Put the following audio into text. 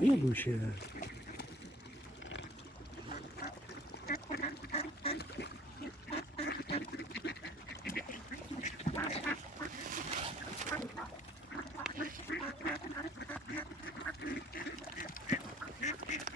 Ебучая. Thank you.